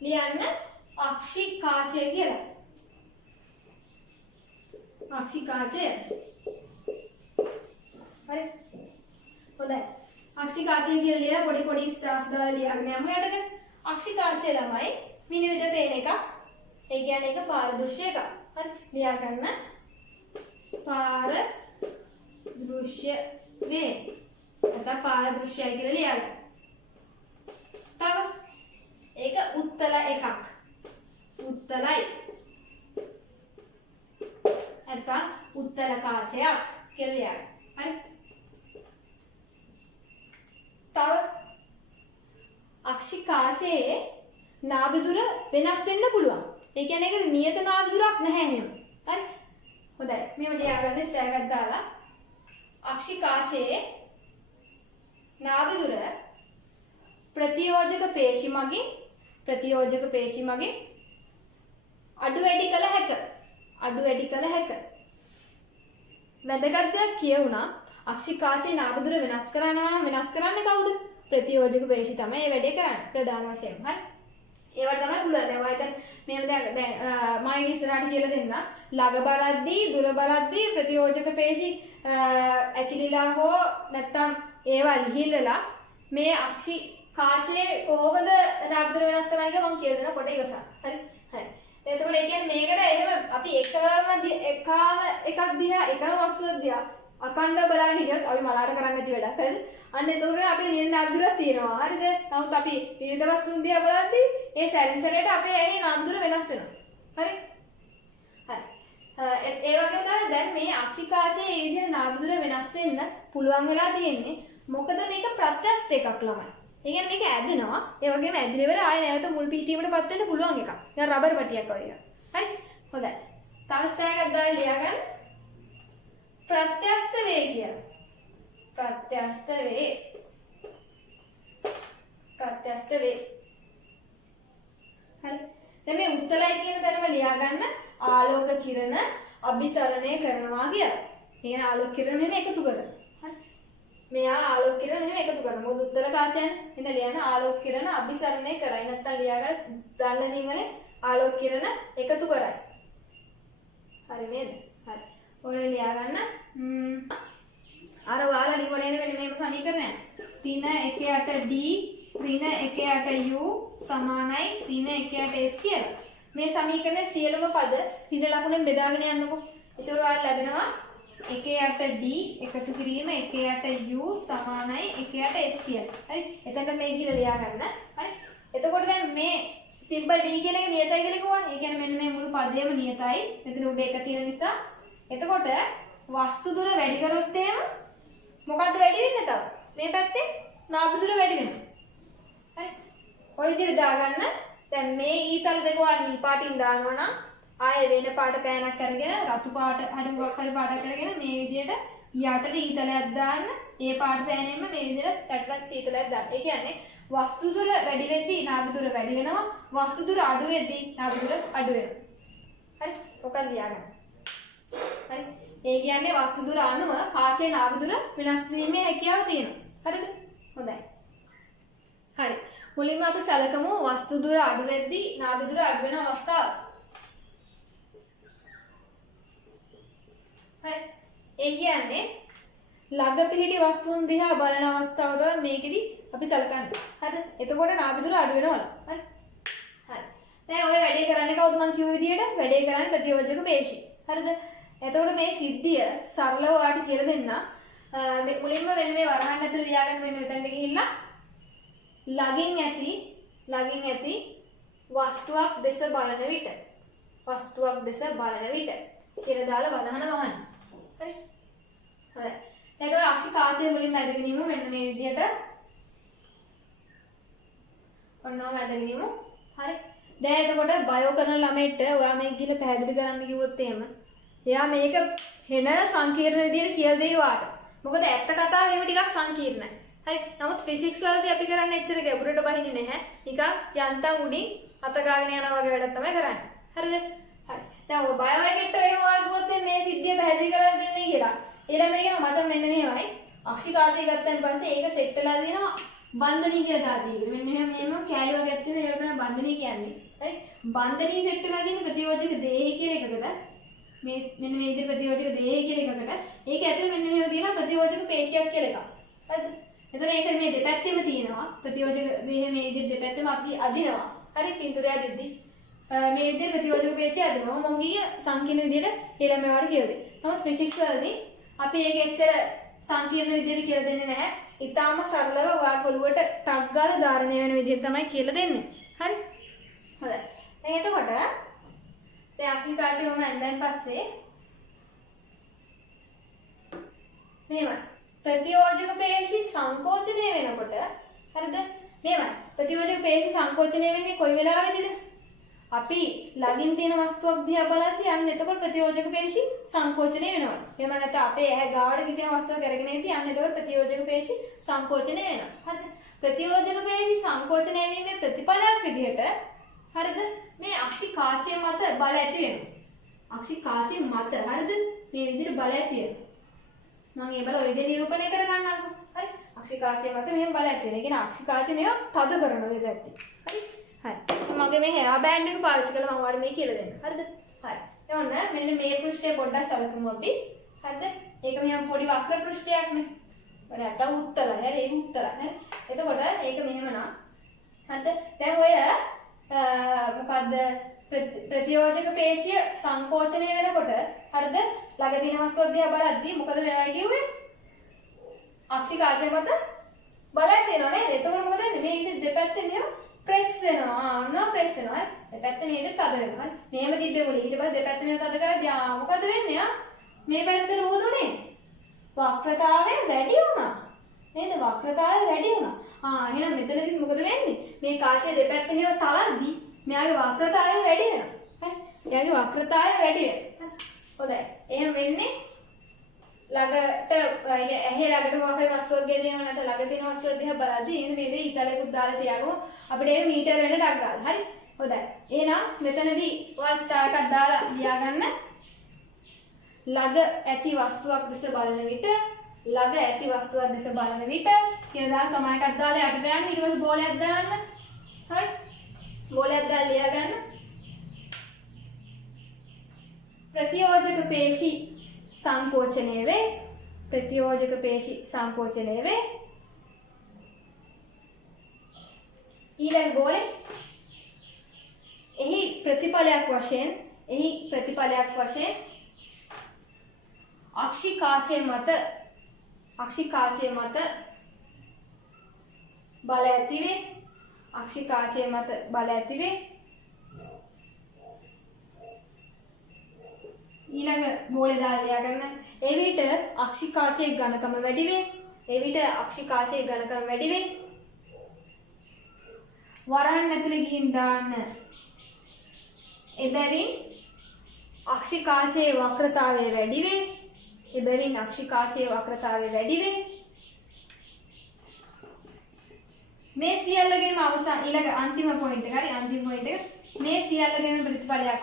ලියන්න අක්ෂි කාචය කියලා. අක්ෂි කාචය. හරි. හොඳයි. අක්ෂි කාචය කියලා ලියලා පොඩි ස්ටාර්ස් දාලා ලියගෙන යමු යටට. අක්ෂි කාචය ළමයි විනිවිද පේන එකක්. ඒ කියන්නේ ඒක පාරදෘශ්‍ය එකක්. හරි. ලියා ගන්න. පාරදෘශ්‍ය වේ. නැත්නම් පාරදෘශ්‍යයි කියලා ලියා ගන්න. තව ඒක උත්තල එකක්. උත්තලයි. නැත්නම් උත්තල කාචයක් කියලා ලියා ගන්න. හරි. තව අක්ෂි කාචයේ නාභිදුර වෙනස් වෙන්න පුළුවන්. ඒ කියන්නේ ඒක නියත නාභිදුරක් නැහැ එහෙම. හරි. හොඳයි. මේව ලියාගන්න ස්ටෑග් එකක් දාලා අක්ෂි කාචයේ නාභිදුර ප්‍රතියෝජක පේශි මගින් අඩු වැඩි කළ හැක. වැදගත් දෙයක් කියුණා. අක්ෂි කාචේ නාභදුර වෙනස් කරනවා නම් වෙනස් කරන්නේ කවුද? ප්‍රතියෝජක පේශි තමයි මේ වැඩේ කරන්නේ ප්‍රධාන වශයෙන්. හරි. ඒවට තමයි පුළුවන්. දැන් ඔය මේව දැන් මම ඉස්සරහට කියලා දෙන්න. ළඟ බලද්දී දුර බලද්දී ප්‍රතියෝජක පේශි ඇකිලිලා හෝ නැත්තම් ඒවා ලිහිල්ලලා මේ අක්ෂි කාචේ කොහොමද නාභදුර වෙනස් කරන්නේ කියලා මම කියලා දෙන්න පොඩ ඉවසන්න. හරි. හරි. එතකොට ඒ කියන්නේ මේකට එහෙම අපි එකක් දිහා එකම වස්තුවක් දිහා අකණ්ඩව බලන්න හිටියොත් අපි මලාට කරන්න නැති වැඩක්. හරිද? අන්න එතකොට අපිට නියම නාභදුරක් තියෙනවා. හරිද? නමුත් අපි විවිධ වස්තුන් දිහා බලද්දී ඒ සැරින් සැරේට අපේ ඇහි නාභදුර වෙනස් වෙනවා. හරි? හරි. ඒ වගේම තමයි දැන් මේ අක්ෂිකාචයේ මේ විදිහට නාභදුර වෙනස් වෙන්න පුළුවන් වෙලා තියෙන්නේ. මොකද මේක ප්‍රත්‍යස්ත එකක් ළමයි. ඒ කියන්නේ මේක ඇදෙනවා. ඒ වගේම ඇදිලි වල ආයෙ නැවත මුල් පිහිටීමකටපත් වෙන්න පුළුවන් එකක්. නිකන් රබර් පටියක් වගේ එකක්. හරි? හොඳයි. තව ස්ටෑග් එකක් දාලා ලියාගන්න. ප්‍රත්‍යස්ත වේ කියලා. ප්‍රත්‍යස්ත වේ. ප්‍රත්‍යස්ත වේ. හරි. දැන් මේ උත්තලයි කියන තැනම ලියාගන්න ආලෝක කිරණ අභිසරණය කරනවා කියලා. කියන ආලෝක කිරණ මෙහෙම එකතු කරනවා. හරි. මෙයා ආලෝක කිරණ මෙහෙම එකතු කරනවා. මොකද උත්තර කාචයන් ඉතින් ලියන ආලෝක කිරණ අභිසරණය කරයි. නැත්තම් ලියාගන්න දන්න සිංහලේ ආලෝක කිරණ එකතු කරයි. හරි නේද? හරි. ඔය ලියාගන්න. අර ඔයාලා ලියවලේ වෙන මේක සමීකරණය. ඍණ 1 D ඍණ 1 U සමානයි ඍණ 1 F කියලා. මේ සමීකරණයේ සියලුම පද ඍණ ලකුණෙන් බෙදාගෙන යන්නකො. ඒතකොට ඔයාලට ලැබෙනවා 1 D එකතු කිරීම 1 U සමානයි 1 F කියලා. හරි. එතකොට මේ කියලා ලියාගන්න. හරි. එතකොට දැන් මේ සිම්පල් D කියන එක නියතයි කියලා කිව්වනේ. ඒ කියන්නේ මෙන්න මේ මුළු පදයම නියතයි. මෙතන උඩ එක තියෙන නිසා. එතකොට වස්තු දුර වැඩි කරොත් එහෙම මොකද්ද වැඩි වෙන්නේ තව? මේ පැත්තේ නාභදුර වැඩි වෙනවා. හරි. ඔය විදිහට දාගන්න. දැන් මේ ඊතල දෙක ඔයා නිල් පාටින් දානවා නම් ආයෙ වෙන පාට පෑනක් අරගෙන රතු පාට හරි මොකක් හරි පාටක් අරගෙන මේ විදිහට යටට ඊතලයක් දාන්න. ඒ පාට පෑනෙම මේ විදිහට යටට ඊතලයක් දාන්න. ඒ කියන්නේ වස්තු දුර වැඩි වෙද්දී නාභදුර වැඩි වෙනවා. වස්තු දුර අඩු වෙද්දී නාභදුර අඩු වෙනවා. හරි. ඔක ලියාගන්න. හරි. ඒ කියන්නේ වස්තු දුර අණුව කාචේ නාභදුර වෙනස් වීමේ හැකියාව තියෙනවා. හරිද? හොඳයි. හරි. මුලින්ම අපි සැලකමු වස්තු දුර අඩු වෙද්දී නාභදුර අඩු වෙන අවස්ථාව. හරි. ඒ කියන්නේ ළඟ පිහිටි වස්තුන් දිහා බලන අවස්ථාව තමයි මේකෙදි අපි සැලකන්නේ. හරිද? එතකොට නාභදුර අඩු වෙනවලු. හරි. හරි. දැන් ඔය වැඩේ කරන්නේ කවුද මං කිව්ව විදිහට? වැඩේ කරන්නේ ප්‍රතියෝජක පේශි. හරිද? එතකොට මේ සිද්ධිය සරලව ඔයාලට කියලා දෙන්න. මේ මුලින්ම මෙන්න මේ වරහන් ඇතුළේ ලියාගෙන මෙන්න මෙතනට ගිහිල්ලා ළඟින් ඇති වස්තුවක් දෙස බලන විට කියලා දාලා වරහන වහන්න. හරි. හරි. එතකොට අක්ෂි කාචය මුලින්ම ඇදගෙන ඉමු මෙන්න මේ විදිහට. ඔන්නෝම ඇදගෙන ඉමු. හරි. දැන් එතකොට බයෝ කරන ළමයිට ඔයා මේක ගිහලා පැහැදිලි කරන්න කිව්වොත් එහෙම එයා මේක හෙන සංකීර්ණ විදිහට කියලා දෙයි වාට. මොකද ඇත්ත කතාව එහෙම ටිකක් සංකීර්ණයි. හරි. නමුත් ෆිසික්ස් වලදී අපි කරන්නේ එච්චර ගැඹුරට බහින්නේ නැහැ. නිකන් යන්තම් උඩින් අත ගාගෙන යනවා වගේ වැඩක් තමයි කරන්නේ. හරිද? හරි. දැන් ඔය බයෝ එකෙක්ට එහෙම වාගුවොත් මේ සිද්ධිය පැහැදිලි කරලා දෙන්නේ කියලා. ඊළඟ මේක මචං මෙන්න මෙහෙමයි. අක්ෂි කාචය ගත්තන් පස්සේ ඒක සෙට් වෙලා දිනවා බන්ධනී කියලා දාදී. මෙන්න මෙහෙම කැලි වගේ තියෙන ඒකට තමයි බන්ධනී කියන්නේ. හරි. බන්ධනී සෙට් වෙලා දින ප්‍රතියෝජක දේහය කියන එකකට මෙන්න මේ විදිහට ප්‍රතියෝජක දේහය කියන එකකට ඒක ඇතුලේ මෙන්න මෙහෙම තියෙනවා ප්‍රතියෝජක පේශියක් කියලා එකක්. හරිද? එතකොට ඒක මේ දෙපැත්තෙම තියෙනවා. ප්‍රතියෝජක දේහය මේ විදිහට දෙපැත්තෙම අපි අදිනවා. හරි පින්තූරය දෙද්දි මේ විදිහට ප්‍රතියෝජක පේශිය අදිනවා. මම ගියේ සංකීර්ණ විදිහට ඊළඟ මේවට කියලා දෙන්න. නමුත් ෆිසික්ස් වලදී අපි ඒක එච්චර සංකීර්ණ විදිහට කියලා දෙන්නේ නැහැ. ඊටාම සරලව ඔයා කොළුවට ටක් ගාලා ධාරණය වෙන විදිහට තමයි කියලා දෙන්නේ. හරි? හොඳයි. දැන් එතකොට දැන් අක්ෂි කාචය කොහොම ඇඳන් පස්සේ මේවයි ප්‍රතියෝජක පේශි සංකෝචනය වෙනකොට හරිද? මේවයි ප්‍රතියෝජක පේශි සංකෝචනය වෙන්නේ කොයි වෙලාවෙදිද? අපි ළඟින් තියෙන වස්තුවක් දිහා බලද්දී අන්න එතකොට ප්‍රතියෝජක පේශි සංකෝචනය වෙනවා. එහෙම නැත්නම් අපේ ඇහැ ගාවට කිසිම වස්තුවක් අරගෙන ඉඳි අන්න එතකොට ප්‍රතියෝජක පේශි සංකෝචනය වෙනවා. හරිද? ප්‍රතියෝජක පේශි සංකෝචනය වීමේ ප්‍රතිඵලයක් විදිහට හරිද? මේ අක්ෂි කාචය මත බල ඇති වෙනවා. අක්ෂි කාචය මත හරිද? මේ විදිහට බල ඇති වෙනවා. මම ඒ බල ඔය විදිහට නිරූපණය කර ගන්නකො. හරි. අක්ෂිකාචය මත මෙහෙම බල ඇති වෙන. ඒ කියන්නේ අක්ෂිකාචය මේව තද කරනවා මේ පැත්තේ. හරි. හරි. මගේ මේ හෙයා බෑන්ඩ් එක පාවිච්චි කරලා මම ඔයාලට මේ කියලා දෙන්න. හරිද? හරි. එතකොට මෙන්න මේ පෘෂ්ඨය පොඩ්ඩක් සලකමු අපි. හරිද? ඒක මෙහෙම පොඩි වක්‍ර පෘෂ්ඨයක් නේ. වල නැත්නම් උත්තරයි. හරි. ඒක උත්තරයි. හරි. එතකොට ඒක මෙහෙම නා. හරිද? දැන් ඔය මොකද්ද ප්‍රතියෝජක පේශිය සංකෝචනය වෙනකොට හරිද? ළඟ තියෙන වස්තුව දිහා බලද්දී මොකද වෙනවා කිව්වේ? අක්ෂිකාචය මත බලයක් තියෙනවා නේද? එතකොට මොකද වෙන්නේ? මේ ඉතින් දෙපැත්තේ මෙහෙම ප්‍රෙස් වෙනවා. අන්න ප්‍රෙස් වෙනවා. දෙපැත්තේ මේක තද වෙනවා. මෙහෙම තිබ්බේ මොලේ. ඊට පස්සේ දෙපැත්තේ මේක තද කරද්දී මොකද වෙන්නේ? මේ පැත්තට මොකදුනේ? වක්‍රතාවය වැඩි වුණා. නේද? වක්‍රතාවය වැඩි වුණා. එහෙනම් මෙතනදී මොකද වෙන්නේ? මේ කාචයේ දෙපැත්තේ මේව තලද්දී මෙයාගේ වක්‍රතාවය වැඩි වෙනවා. හරි? එයාගේ වක්‍රතාවය වැඩි වෙනවා. හොඳයි. එහෙනම් වෙන්නේ ළඟට ඇහි ළඟට මොකක් හරි වස්තුවක් ගෙදේම නැත්නම් ළඟ තියෙන වස්තුවක් දිහා බලද්දී එහෙනම් මේ දේ ඉතලෙකුත් දාලා තියාගමු. අපිට ඒක මීටර වෙන ඩක් ගාලා. හරි? හොඳයි. එහෙනම් මෙතනදී ඔය ස්ටාර් එකක් දාලා ලියාගන්න. ළඟ ඇති වස්තුවක් දෙස බලන විට ළඟ ඇති වස්තුවක් දෙස බලන විට කියලා දාලා කමා එකක් දාලා යටට යන්න. ඊට පස්සේ බෝලයක් දාන්න. හරි? බෝලයක් දාලා ලියාගන්න. ප්‍රතියෝජක පේශි සංකෝචනය වේ. ප්‍රතියෝජක පේශි සංකෝචනය වේ. ඊළඟ බෝලේ එහි ප්‍රතිඵලයක් වශයෙන් අක්ෂිකාචය මත බල ඇතිවේ. අක්ෂිකාචය මත බල ඇතිවේ. ඊළඟ බෝලේ දාලා ලියාගන්න. එවිට අක්ෂිකාචයේ ඝනකම වැඩි වේ. වරහන් ඇතුලේ ගිහින් දාන්න. එබැවින් අක්ෂිකාචයේ වක්‍රතාවය වැඩි වේ. මේ සියල්ලගේම අවසන් ඊළඟ අන්තිම පොයින්ට් එක. හරි අන්තිම පොයින්ට් එක. මේ සියල්ලගේම ප්‍රතිඵලයක්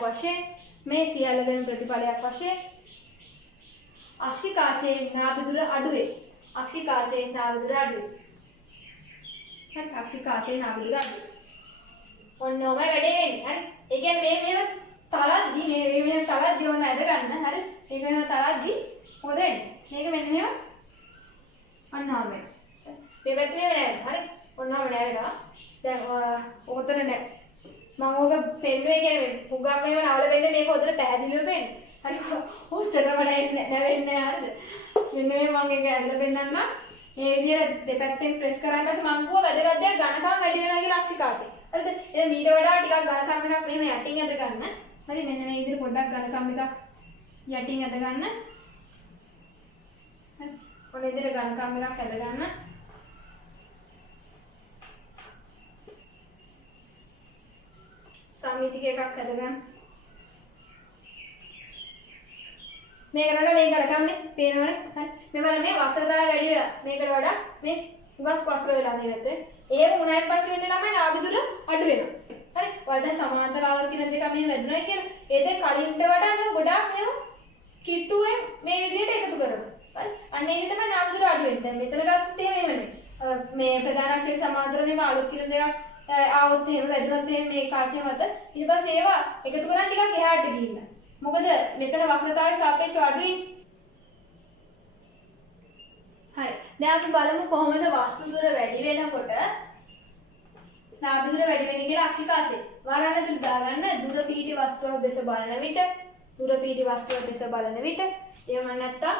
වශයෙන් අක්ෂිකාචයේ නාභිදුර අඩු වේ. හරි අක්ෂිකාචයේ නාභිදුර අඩු වේ. ඔන්න ඔබ වැඩේ වෙන්නේ. හරි. ඒ කියන්නේ මේව තලද්දී ඔන්න ඇද ගන්න. හරි. ඒක මෙහෙම තලද්දී මොකද වෙන්නේ? මේක මෙන්න මෙහෙම අන්නාම වෙනවා. මේ පැත්තේ මේව නෑ. හරි. ඔන්නම නෑවෙනවා. දැන් ඔතන නෑ. මම ඕක පෙන්නුවේ කියන්නේ පුගක් මේව නවල වෙන්නේ මේක හොඳට පැහැදිලිව පෙන්නේ. හරි. ඔච්චරම නැවෙන්නේ හරිද? මෙන්න මේ මම ඒක ඇදලා පෙන්නන්නම්. මේ විදිහට දෙපැත්තෙන් ප්‍රෙස් කරාන් පස්සේ මම කිව්වා වැදගත් දේ ඝනකම් වැඩි වෙනවා කියලා අක්ෂිකාචේ. හරිද? එහෙනම් මීට වඩා ටිකක් ඝනකම් එකක් මෙහෙම යටින් ඇද ගන්න. හරි මෙන්න මේ විදිහට පොඩ්ඩක් ඝනකම් එකක් යටින් ඇද ගන්න. හරි. ඔන්න විදිහට ඝනකම් එකක් ඇද ගන්න. සමීතික එකක් ඇද ගන්න. මේකට වඩා මේ ඝනකම්නේ පේනවනේ. හරි. මේ බලන්න මේ වක්‍රතාවය වැඩි වෙලා. මේකට වඩා මේ හුඟක් වක්‍ර වෙලා මේ පැත්තේ. එහෙම වුණාට පස්සේ වෙන්නේ ළමයි නාභිදුර අඩු වෙනවා. හරි. ඔය දැන් සමාන්තර ආලෝක කියන දෙක මේ වැදුනා කියලා. ඒ දෙක කලින්ට වඩා මේ ගොඩාක් මේව කිට්ටුවෙන් මේ විදිහට එකතු කරනවා. හරි. අන්න ඒක තමයි නාභිදුර අඩු වෙන්නේ. දැන් මෙතන ගත්තොත් එහෙම නෙමෙයි. මේ ප්‍රධාන අක්ෂර සමාන්තර මේ ආලෝක කියන දෙක ආවොත් එහෙම වැදුනත් එහෙම මේ කාචය මත ඊට පස්සේ ඒවා එකතු කරන් ටිකක් එහාට ගිහින්. මොකද මෙතන වක්‍රතාවය සාපේක්ෂව අඩුයි. හරි. දැන් අපි බලමු කොහොමද වස්තු දුර වැඩි වෙනකොට නාභිදුර වැඩි වෙන්නේ කියලා අක්ෂිකාචේ. වරහන් ඇතුළේ දාගන්න දුර පීඩි වස්තුවක් දෙස බලන විට එහෙම නැත්නම්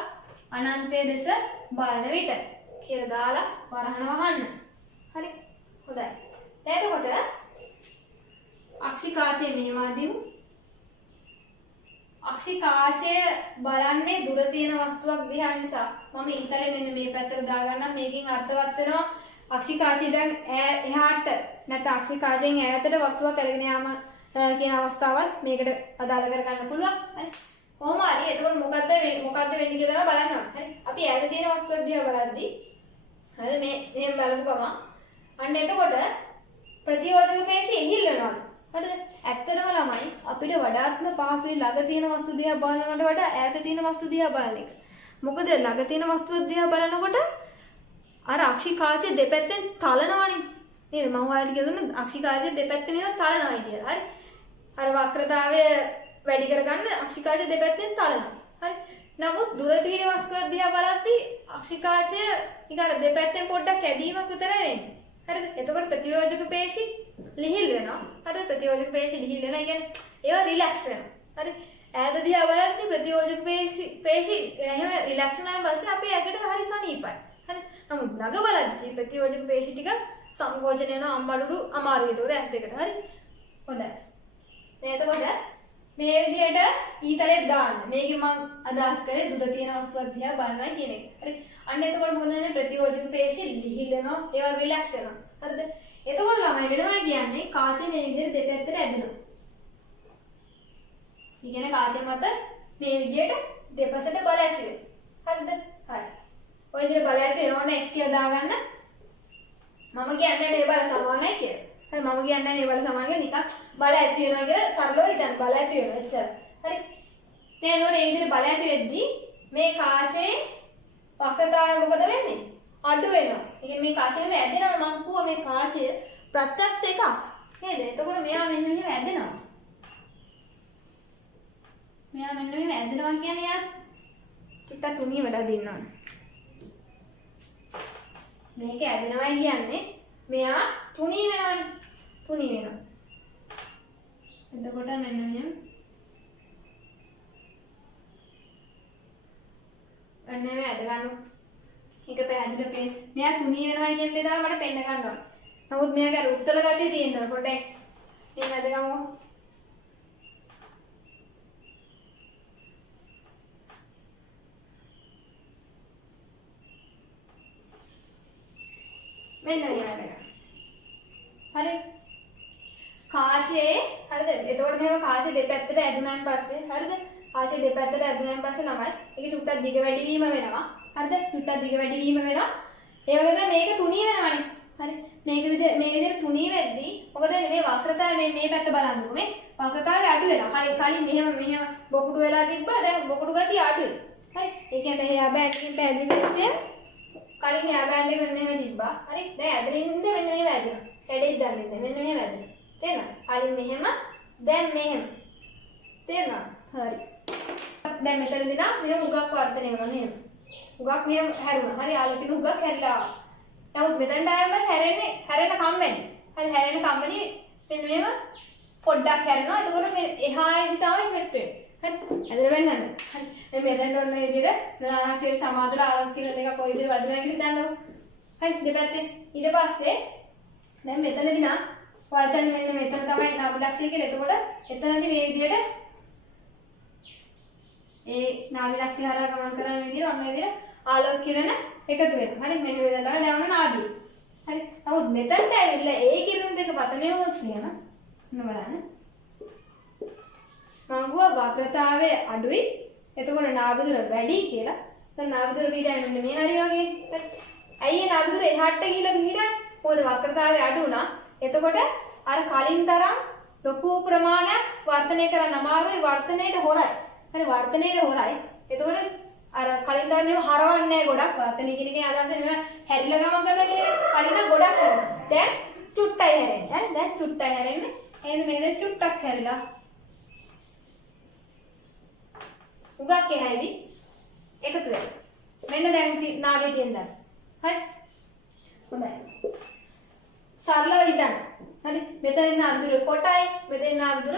අනන්තයේ දෙස බලන විට කියලා දාලා වරහන වහන්න. හරි. හොඳයි. එතකොට අක්ෂිකාචයේ මෙහෙමදීමු. අක්ෂිකාචය බලන්නේ දුර තියෙන වස්තුවක් දිහා නිසා මම ඉතලේ මෙන්න මේ පැත්තට දාගන්නම්. මේකෙන් අර්ථවත් වෙනවා අක්ෂිකාචය දැන් එහාට නැත්නම් අක්ෂිකාචයෙන් ඈතට වස්තුවක් අරගෙන යාම කියන අවස්ථාවත් මේකට අදාළ කරගන්න පුළුවන්. හරි. කොහොම හරි එතකොට මොකද්ද වෙන්නේ කියලා තමයි බලන්න ඕනේ. හරි. අපි ඈත තියෙන වස්තුවක් දිහා බලද්දී හරිද මේ එහෙම බලමු ගම. අන්න එතකොට ප්‍රතියෝජක පේශි එහිල් වෙනවා. හරිද? ඇත්තටම ළමයි අපිට වඩාත්ම පහසුයි ළඟ තියෙන වස්තු දිහා බලනවට වඩා ඈත තියෙන වස්තු දිහා බලන එක. මොකද ළඟ තියෙන වස්තුව දිහා බලනකොට අර අක්ෂිකාචේ දෙපැත්තෙන් තලනවනේ. නේද? මම ඔයාලට කියදුන්නේ අක්ෂිකාචේ දෙපැත්තෙන් මේවා තලනවායි කියලා. හරි. අර වක්‍රතාවය වැඩි කරගන්න අක්ෂිකාචේ දෙපැත්තෙන් තලනවා. හරි. නමුත් දුර පිහිටි වස්තුව දිහා බලද්දී අක්ෂිකාචය ඊගාර දෙපැත්තෙන් පොඩ්ඩක් ඇදීමක් විතරයි වෙන්නේ. හරිද? එතකොට ප්‍රතියෝජක පේශි ලිහිල් වෙනවා. හරිද? ප්‍රතියෝජක පේශි ලිහිල් වෙනවා. කියන්නේ ඒවා රිලැක්ස් වෙනවා. හරි. ඈත දිහා බලද්දී ප්‍රතියෝජක පේශි එහෙම රිලැක්ස් වුණාන් පස්සේ අපේ ඇඟට හරි සනීපයි. හරි. නමුත් ළඟ බලද්දී ප්‍රතියෝජක පේශි ටික සංකෝචන වෙනවා අම්මඩුඩු අමාරුයි. ඒතකොට ඇස් දෙකට. හරි. හොඳයි. දැන් එතකොට මේ විදිහට ඊතලෙත් දාන්න. මේකෙන් මම අදහස් කරේ දුර තියෙන වස්තුවක් දිහා බලනවා කියන එක. හරි. අන්න එතකොට මොකද වෙන්නේ? ප්‍රතියෝජක පේශි ලිහිල් වෙනවා. ඒවා රිලැක්ස් වෙනවා. හරිද? එතකොට ළමයි වෙනවා කියන්නේ කාචේ මේ විදිහට දෙපැත්තට ඇදෙනවා. ඉගෙන කාචේ මත මේ විදිහට දෙපසට බල ඇති වෙනවා. හරිද? හරි. ඔය විදිහට බල ඇති වෙනවනේ F කියලා දාගන්න. මම කියන්නේ මේ බල සමානයි කියලා. හරි මම කියන්නේ මේ බල සමාන කියලා නිකන් බල ඇති වෙනවා කියලා සරලව හිතන්න බල ඇති වෙනවා එච්චර. හරි. දැන් ඒකට මේ විදිහට බල ඇති වෙද්දී මේ කාචේ වක්‍රතාවය මොකද වෙන්නේ? අඩු වෙනවා. ඒ කියන්නේ මේ කාචේ මෙහෙම ඇදෙනවා මම කිව්වා මේ කාචය ප්‍රත්‍යස්ත එකක්. නේද? එතකොට මෙයා මෙන්න මෙහෙම ඇදෙනවා. මෙයා මෙන්න මෙහෙම ඇදෙනවා කියන්නේ යා ටිකක් තුනී වඩා දෙන්න ඕන. මේක ඇදෙනවයි කියන්නේ මෙයා තුනී වෙනවනේ. තුනී වෙනවා. එතකොට මෙන්න මෙහෙම අනේ ඇද ගන්න. එක පැහැදිලිව පේන. මෙයා තුනී වෙනවා කියන දේ තමයි මට පෙන්න ගන්න ඕන. නමුත් මෙයාගේ අර උත්තර ගතිය තියෙනවා. පොඩ්ඩක් මේ ඇද ගමු. මෙන්න මෙයාගේ. හරි. කාචේ හරිද? එතකොට මෙහෙම කාචේ දෙපැත්තට ඇදුනාන් පස්සේ හරිද? කාචේ දෙපැත්තට ඇදුනාන් පස්සේ ළමයි ඒක චුට්ටක් දිග වැඩි වීම වෙනවා. හරිද? චුට්ටක් දිග වැඩි වීම වෙනවා. ඒ වගේ තමයි මේක තුනී වෙනවානේ. හරි. මේ විදිහට තුනී වෙද්දී මොකද මේ වක්‍රතාවය මේ පැත්ත බලන්නකො මේ වක්‍රතාවය අඩු වෙනවා. කලින් මෙහෙම බොකුඩු වෙලා තිබ්බා. දැන් බොකුඩු ගතිය අඩුයි. හරි. ඒ කියන්නේ එයා බෑන්ඩ් එකෙන් පැහැදිලි කලින් එයා බෑන්ඩ් එක මෙන්න මෙහෙම තිබ්බා. හරි. දැන් ඇදලින්ද මෙන්න මෙහෙම වැදිනවා. කැඩෙයි දන්නේ මෙන්න මෙහෙම වැදිනවා. තේරෙනවද? කලින් මෙහෙම දැන් මෙහෙම. තේරෙනවද? හරි. දැන් මෙතනදී නම් මෙහෙම උගක් වර්ධනය වෙනවා මෙහෙම. උගක් මෙහෙම හැරුණා. හරි. ආලෝකින උගක් හැරිලා. නමුත් මෙතනට ආවම හැරෙන කම්මැලි. හරි හැරෙන කම්මැලි මෙන්න මෙහෙම පොඩ්ඩක් හැරෙනවා. එතකොට මේ එහායින් තමයි සෙට් වෙන්නේ. හරි. ඇදලා වෙන්නන්න. හරි. දැන් මෙතනට ඔන්න මේ විදිහට නානාක්ෂර සමාදල ආරම්භ කියලා දෙකක් කොයි විදිහට වදිනවා කියලා දන්නවද? හරි. දෙපැත්තේ. ඊට පස්සේ දැන් මෙතනදී නම් වර්තන මෙන්න මෙතන තමයි නාභිලක්ෂය කියලා. එතකොට එතනදී මේ විදිහට ඒ නාභිලක්ෂය හරහා ගමන් කරන මේ විදිහට ඔන්න මේ විදිහට ආලෝක කිරණ එකතු වෙනවා. හරි. මෙන්න මෙතන තමයි දැන් ඔන්න නාභිය. හරි. නමුත් මෙතනට ඇවිල්ලා ඒ කිරණ දෙක පතනේ වුණොත් කියනවා. ඔන්න බලන්න. මංගුව වක්‍රතාවය අඩුයි. එතකොට නාභිදුර වැඩි කියලා. දැන් නාභිදුර පිටන්නේ මෙන්න මේ හරි වගේ. හරි. ඇයි ඒ නාභිදුර එහාට ගිහිල්ලා පිටන්නේ? මොකද වක්‍රතාවය අඩු වුණා. එතකොට අර කලින් තරම් ලොකු ප්‍රමාණයක් වර්ධනය කරන්න අමාරුයි. වර්ධනයේට හොරයි. හරි වර්ධනයේට හොරයි. එතකොට අර කලින් තරම් මේව හරවන්නේ නැහැ ගොඩක්. වර්ධනය කියන එකේ අදහස මේව හැරිලා ගමන් කරනවා කියන්නේ කලින් නම් ගොඩක් හැරෙනවා. දැන් චුට්ටයි හැරෙන්නේ. හරි දැන් චුට්ටයි හැරෙන්නේ. එහෙනම් මේක චුට්ටක් හැරිලා උගක් එහායිවි එකතු වෙනවා. මෙන්න දැන් නාභිය තියෙනවා. හරි. හොඳයි. සරලව හිතන්න. හරි. මෙතන නාභිදුර කොටයි, මෙතන නාභිදුර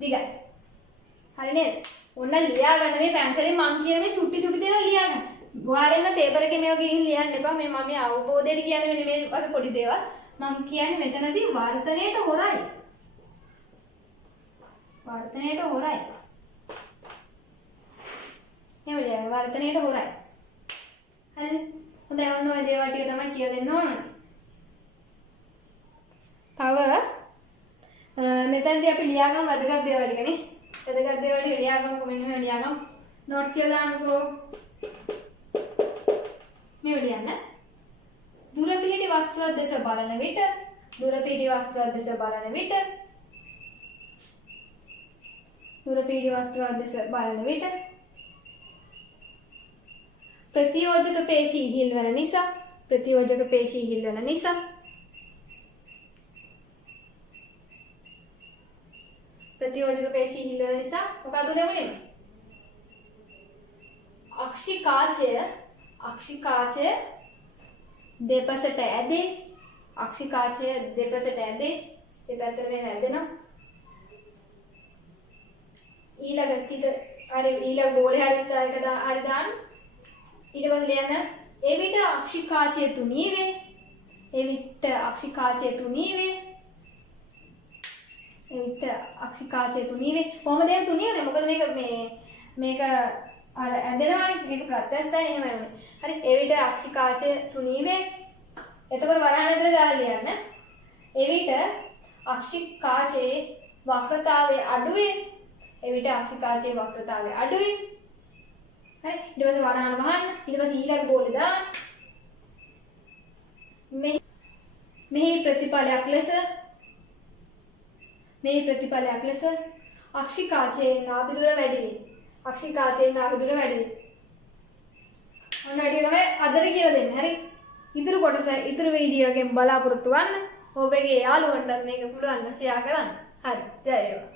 දිගයි. හරි නේද? ඔන්න ලියා ගන්න මේ පැන්සලෙන් මං කියන මේ චුට්ටි චුට්ටි දේවල් ලියා ගන්න. ඔයාලා ඉන්න පේපර් එකේ මේවා ගිහින් ලියන්න එපා. මේ මම මේ අවබෝධයට කියන්නේ මෙන්න මේ වගේ පොඩි දේවල්. මං කියන්නේ මෙතනදී වර්ධනයේට හොරයි. වර්ධනයේට හොරයි. එහෙම ලියන්න වර්ධනයේට හොරයි. හරිද? හොඳයි ඔන්න ඔය දේවල් ටික තමයි කියලා දෙන්න ඕනේ. තව මෙතනදී අපි ලියාගමු වැදගත් දේවල් ටික නේ. වැදගත් දේවල් ටික ලියාගමු මෙන්න මෙහෙම ලියාගමු. නෝට් කියලා දාන්නකෝ. මේ ලියන්න. දුර පිහිටි වස්තුවක් දෙස බලන විට දුර පිහිටි වස්තුවක් දෙස බලන විට දුර පිහිටි වස්තුවක් දෙස බලන විට ප්‍රතියෝජක පේශී ඉහිල් වෙන නිසා ප්‍රතියෝජක පේශී ඉහිල් වෙන නිසා ප්‍රතියෝජක පේශී ඉහිල් වෙන නිසා මොකද වෙන්නේ? අක්ෂිකාචය දෙපසට ඇදේ. අක්ෂිකාචය දෙපසට ඇදේ. දෙපැත්තට මේ වැදෙනවා. ඊළඟ කිත අර ඊළඟ බෝලේ හරි ස්ටයිල් එක හරි දාන්න. ඊට පස්සේ ලියන්න එවිට අක්ෂිකාචය තුනී වේ. එවිට අක්ෂිකාචය තුනී වේ. එවිට අක්ෂිකාචය තුනී වේ. කොහොමද එහෙම තුනී වෙන්නේ? මොකද මේක අර ඇදෙනවානේ. මේක ප්‍රත්‍යස්තයි එහෙම වෙන්නේ. හරි එවිට අක්ෂිකාචය තුනී වේ. එතකොට වරහන් ඇතුලේ දාලා ලියන්න. එවිට අක්ෂිකාචයේ වක්‍රතාවය අඩුවේ. එවිට අක්ෂිකාචයේ වක්‍රතාවය අඩුවේ. හරි ඊට පස්සේ වරහන් වහන්න. ඊට පස්සේ ඊළඟ බෝලේ දාන්න. මෙහි ප්‍රතිඵලයක් ලෙස අක්ෂිකාචයේ නාභි දුර වැඩි වේ. අක්ෂිකාචයේ නාභි දුර වැඩි වේ. ඔන්න වැඩි තමයි අදට කියලා දෙන්නේ. හරි ඉතුරු කොටස ඉතුරු වීඩියෝ එකෙන් බලාපොරොත්තු වෙන්න. ඔබගේ යාළුවන්ටත් මේක පුළුවන් නම් ෂෙයා කරන්න. හරි ජය වේවා.